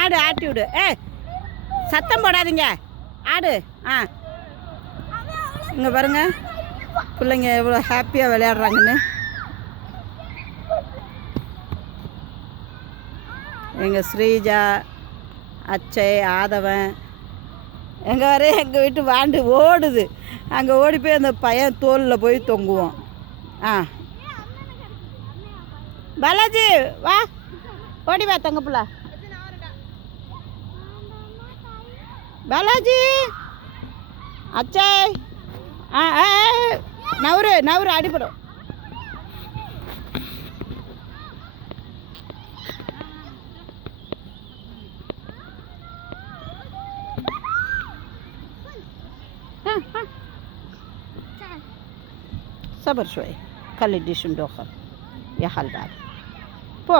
ஆடு ஆட்டி விடு. சத்தம் போடாதீங்க, ஆடு. இங்கே பாருங்க பிள்ளைங்க எவ்வளோ ஹாப்பியாக விளையாடுறாங்கன்னு. எங்கள் ஸ்ரீஜா, அச்சய், ஆதவன் எங்கே வர எங்கள் வீட்டு வாண்டு ஓடுது. அங்கே ஓடி போய் அந்த பையன் தோலில் போய் தொங்குவோம். பாலாஜி வா, ஓடி வா தங்க பிள்ளை. பாலாஜி, அச்சய், நவுரு நவுரு அடிப்படும். صبر شوي خلي الديش ندوخر يا خلبال. بو